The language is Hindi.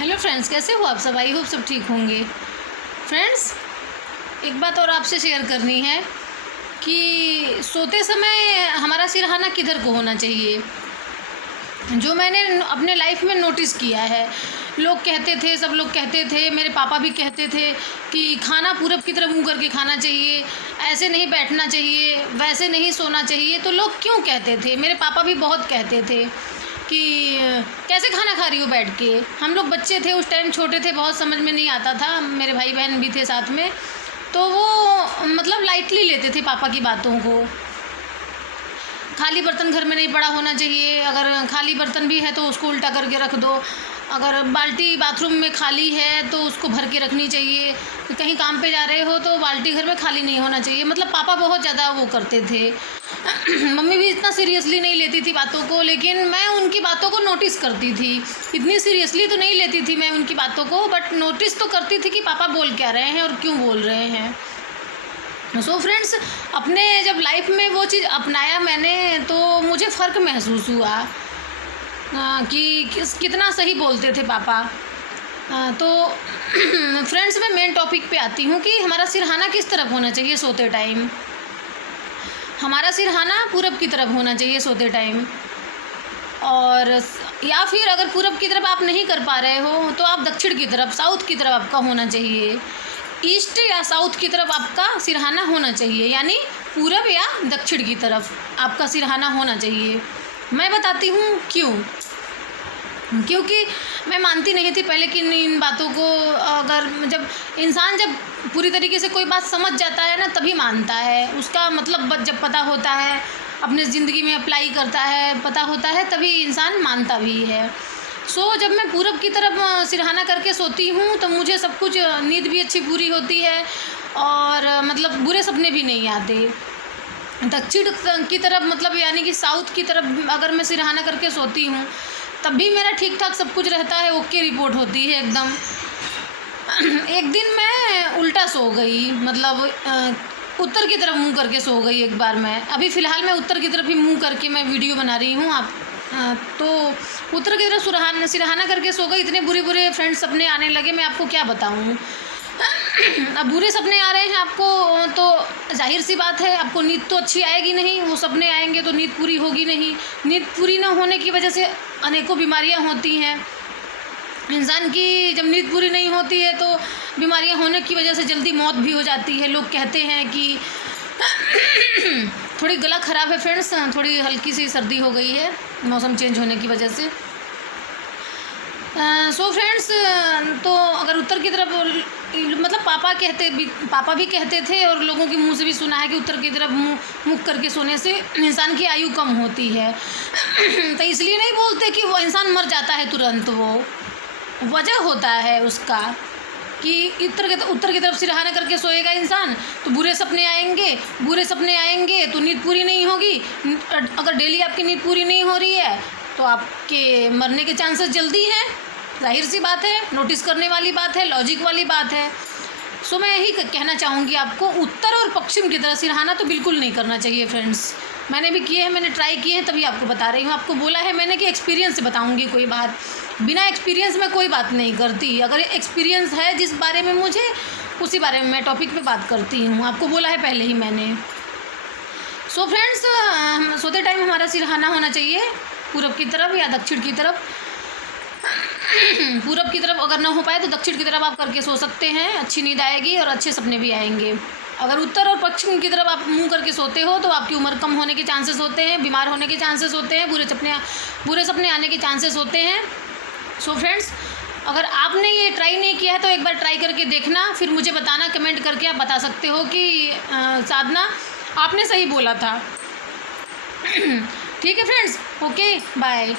हेलो फ्रेंड्स, कैसे हो आप सब? आई होप सब ठीक होंगे। फ्रेंड्स, एक बात और आपसे शेयर करनी है कि सोते समय हमारा सिरहाना किधर को होना चाहिए। जो मैंने अपने लाइफ में नोटिस किया है, लोग कहते थे, सब लोग कहते थे, मेरे पापा भी कहते थे कि खाना पूरब की तरफ मुँह करके खाना चाहिए, ऐसे नहीं बैठना चाहिए, वैसे नहीं सोना चाहिए। तो लोग क्यों कहते थे? मेरे पापा भी बहुत कहते थे कि कैसे खाना खा रही हो बैठ के। हम लोग बच्चे थे उस टाइम, छोटे थे, बहुत समझ में नहीं आता था, मेरे भाई बहन भी थे साथ में, तो वो मतलब लाइटली लेते थे पापा की बातों को। खाली बर्तन घर में नहीं पड़ा होना चाहिए, अगर खाली बर्तन भी है तो उसको उल्टा करके रख दो, अगर बाल्टी बाथरूम में खाली है तो उसको भर के रखनी चाहिए, कहीं काम पे जा रहे हो तो बाल्टी घर में खाली नहीं होना चाहिए। मतलब पापा बहुत ज़्यादा वो करते थे। मम्मी भी इतना सीरियसली नहीं लेती थी बातों को, लेकिन मैं उनकी बातों को नोटिस करती थी। इतनी सीरियसली तो नहीं लेती थी मैं उनकी बातों को, बट नोटिस तो करती थी कि पापा बोल क्या रहे हैं और क्यों बोल रहे हैं। सो फ्रेंड्स, अपने जब लाइफ में वो चीज़ अपनाया मैंने तो मुझे फ़र्क महसूस हुआ कि कितना सही बोलते थे पापा। तो फ्रेंड्स, मैं मेन टॉपिक पे आती हूँ कि हमारा सिरहाना किस तरफ होना चाहिए सोते टाइम। हमारा सिरहाना पूरब की तरफ होना चाहिए सोते टाइम, और या फिर अगर पूरब की तरफ आप नहीं कर पा रहे हो तो आप दक्षिण की तरफ, साउथ की तरफ आपका होना चाहिए। ईस्ट या साउथ की तरफ आपका सिरहाना होना चाहिए, यानी पूरब या दक्षिण की तरफ आपका सिरहाना होना चाहिए। मैं बताती हूँ क्यों। क्योंकि मैं मानती नहीं थी पहले कि इन बातों को, अगर जब पूरी तरीके से कोई बात समझ जाता है ना तभी मानता है, उसका मतलब जब पता होता है, अपने ज़िंदगी में अप्लाई करता है, पता होता है, तभी इंसान मानता भी है। जब मैं पूरब की तरफ सिरहाना करके सोती हूँ तो मुझे सब कुछ, नींद भी अच्छी पूरी होती है और मतलब बुरे सपने भी नहीं आते। दक्षिण की तरफ मतलब यानी कि साउथ की तरफ अगर मैं सिरहाना करके सोती हूँ तब भी मेरा ठीक ठाक सब कुछ रहता है, ओके रिपोर्ट होती है एकदम। एक दिन मैं उल्टा सो गई, मतलब उत्तर की तरफ मुंह करके सो गई एक बार मैं। अभी फ़िलहाल मैं उत्तर की तरफ ही मुंह करके मैं वीडियो बना रही हूँ आप तो उत्तर की तरफ सिरहाना करके सो गई। इतने बुरे बुरे फ्रेंड्स सपने आने लगे, मैं आपको क्या बताऊँ। अब बुरे सपने आ रहे हैं आपको तो जाहिर सी बात है आपको नींद तो अच्छी आएगी नहीं, वो सपने आएंगे तो नींद पूरी होगी नहीं। नींद पूरी ना होने की वजह से अनेकों बीमारियां होती हैं। इंसान की जब नींद पूरी नहीं होती है तो बीमारियां होने की वजह से जल्दी मौत भी हो जाती है। लोग कहते हैं कि थोड़ी गला ख़राब है फ्रेंड्स, थोड़ी हल्की सी सर्दी हो गई है मौसम चेंज होने की वजह से। फ्रेंड्स, तो अगर उत्तर की तरफ, मतलब पापा भी कहते थे और लोगों के मुंह से भी सुना है कि उत्तर की तरफ मुख करके सोने से इंसान की आयु कम होती है। तो इसलिए नहीं बोलते कि वो इंसान मर जाता है तुरंत, वो वजह होता है उसका कि उत्तर की तरफ सिरहाना करके सोएगा इंसान तो बुरे सपने आएंगे तो नींद पूरी नहीं होगी। अगर डेली आपकी नींद पूरी नहीं हो रही है तो आपके मरने के चांसेस जल्दी हैं। जाहिर सी बात है, नोटिस करने वाली बात है, लॉजिक वाली बात है। मैं यही कहना चाहूँगी आपको, उत्तर और पश्चिम की तरह सिरहाना तो बिल्कुल नहीं करना चाहिए फ्रेंड्स। मैंने भी किए हैं, मैंने ट्राई किए हैं, तभी आपको बता रही हूँ। आपको बोला है मैंने कि एक्सपीरियंस से बताऊँगी कोई बात, बिना एक्सपीरियंस में कोई बात नहीं करती। अगर एक्सपीरियंस है जिस बारे में मुझे, उसी बारे में मैं टॉपिक पे बात करती हूँ। आपको बोला है पहले ही मैंने। फ्रेंड्स, सोते टाइम हमारा सिरहाना होना चाहिए पूरब की तरफ या दक्षिण की तरफ। पूरब की तरफ अगर ना हो पाए तो दक्षिण की तरफ आप करके सो सकते हैं, अच्छी नींद आएगी और अच्छे सपने भी आएंगे। अगर उत्तर और पश्चिम की तरफ आप मुंह करके सोते हो तो आपकी उम्र कम होने के चांसेस होते हैं, बीमार होने के चांसेस होते हैं, बुरे सपने आने के चांसेस होते हैं। फ्रेंड्स, अगर आपने ये ट्राई नहीं किया है तो एक बार ट्राई करके देखना, फिर मुझे बताना, कमेंट करके आप बता सकते हो कि साधना आपने सही बोला था। ठीक है फ्रेंड्स, ओके, बाय।